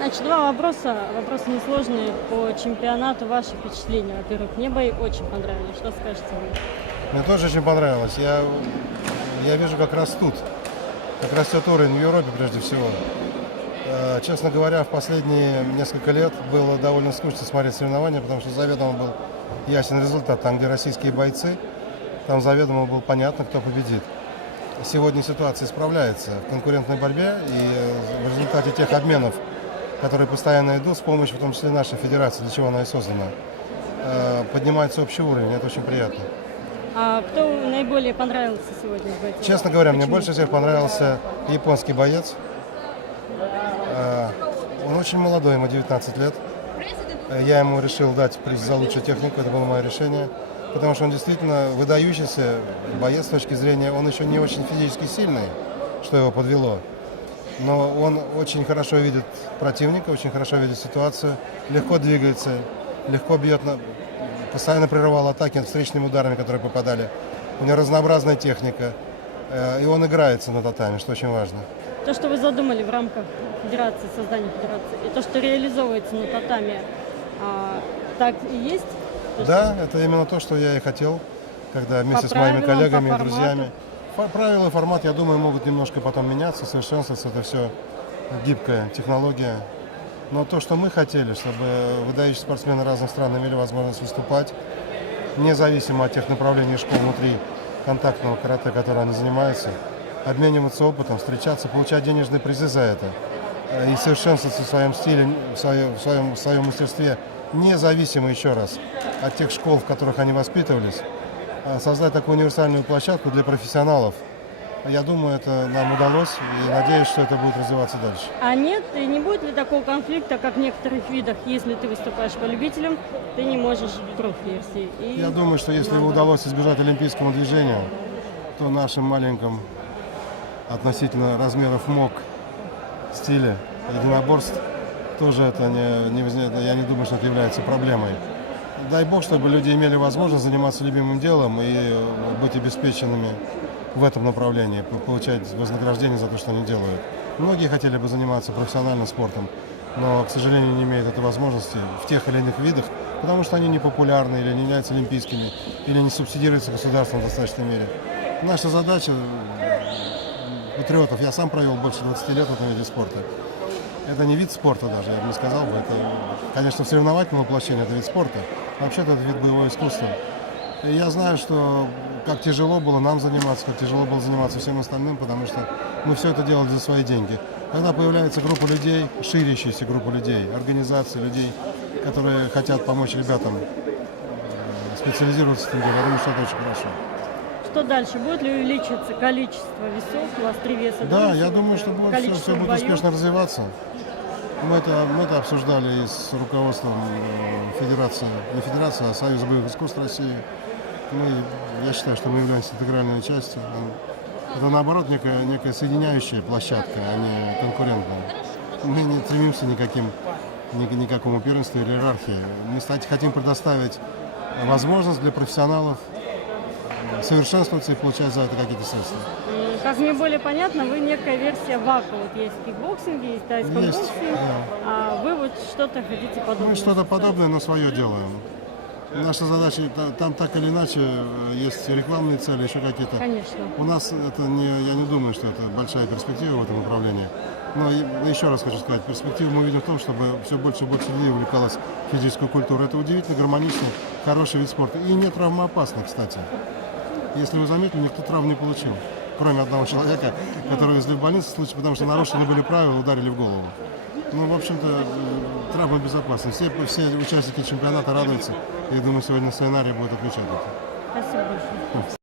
Значит, два вопроса. Вопросы несложные по чемпионату. Ваши впечатления? Во-первых, мне бои очень понравились. Что скажете вы? Мне тоже очень понравилось. Я вижу, как растут. Как растет уровень в Европе прежде всего. Честно говоря, в последние несколько лет было довольно скучно смотреть соревнования, потому что заведомо был ясен результат. Там, где российские бойцы, там заведомо было понятно, кто победит. Сегодня ситуация исправляется в конкурентной борьбе, и в результате тех обменов, которые постоянно идут, с помощью в том числе нашей федерации, для чего она и создана, поднимается общий уровень, это очень приятно. А кто наиболее понравился сегодня из бойцов? Честно говоря, Почему? мне больше всех понравился японский боец. Он очень молодой, ему 19 лет. Я ему решил дать приз за лучшую технику, это было мое решение. Потому что он действительно выдающийся боец с точки зрения, он еще не очень физически сильный, что его подвело. Но он очень хорошо видит противника, очень хорошо видит ситуацию, легко двигается, легко бьет, постоянно прерывал атаки встречными ударами, которые попадали. У него разнообразная техника, и он играется на татами, что очень важно. То, что вы задумали в рамках федерации, создания федерации, и то, что реализовывается на татами, так и есть? Да, это именно то, что я и хотел, когда вместе с моими правилам, коллегами по и друзьями. Правила и формат, я думаю, могут немножко потом меняться, совершенствоваться. Это все гибкая технология. Но то, что мы хотели, чтобы выдающиеся спортсмены разных стран имели возможность выступать, независимо от тех направлений школ внутри контактного карате, которым они занимаются, обмениваться опытом, встречаться, получать денежные призы за это и совершенствоваться в своем стиле, в своем мастерстве, независимо, еще раз, от тех школ, в которых они воспитывались, создать такую универсальную площадку для профессионалов. Я думаю, это нам удалось, и надеюсь, что это будет развиваться дальше. А нет, и не будет ли такого конфликта, как в некоторых видах, если ты выступаешь по любителям, ты не можешь в профверсии? Я думаю, что если удалось избежать олимпийскому движению, то в нашем маленьком относительно размеров МОК стиле единоборств тоже это я не думаю, что это является проблемой. Дай бог, чтобы люди имели возможность заниматься любимым делом и быть обеспеченными в этом направлении, получать вознаграждение за то, что они делают. Многие хотели бы заниматься профессиональным спортом, но, к сожалению, не имеют этой возможности в тех или иных видах, потому что они не популярны или не являются олимпийскими, или не субсидируются государством в достаточной мере. Наша задача патриотов, я сам провел больше 20 лет в этом виде спорта. Это не вид спорта даже, я бы не сказал бы. Это, конечно, в соревновательном воплощении это вид спорта, а вообще-то это вид боевого искусства. И я знаю, что как тяжело было нам заниматься, как тяжело было заниматься всем остальным, потому что мы все это делали за свои деньги. Когда появляется группа людей, ширящаяся группа людей, организации людей, которые хотят помочь ребятам специализироваться в этом деле, я думаю, что это очень хорошо. Что дальше? Будет ли увеличиваться количество весов? У вас 3 веса. Да, я думаю, что все будет успешно развиваться. Мы это обсуждали и с руководством федерации, не федерации, а Союза боевых искусств России. Я считаю, что мы являемся интегральной частью. Это, наоборот, некая соединяющая площадка, а не конкурентная. Мы не стремимся никакому первенству или иерархии. Мы, кстати, хотим предоставить возможность для профессионалов совершенствоваться и получать за это какие-то средства. Как мне более понятно, вы некая версия ВАКа. Вот есть в кикбоксинге, есть в тайском боксе, а вы вот что-то хотите подобное. Мы что-то подобное, но свое делаем. Наша задача, там так или иначе, есть рекламные цели, еще какие-то. Конечно. У нас это я не думаю, что это большая перспектива в этом направлении. Но еще раз хочу сказать, перспективу мы видим в том, чтобы все больше и больше людей увлекалось физической культурой. Это удивительно гармоничный, хороший вид спорта. И не травмоопасный, кстати. Если вы заметили, никто травм не получил, кроме одного человека, которого везли в больницу в случае, потому что нарушены были правила, ударили в голову. Ну, в общем-то, травмы безопасны. Все участники чемпионата радуются. И, думаю, сегодня сценарий будет отвечать. Спасибо большое.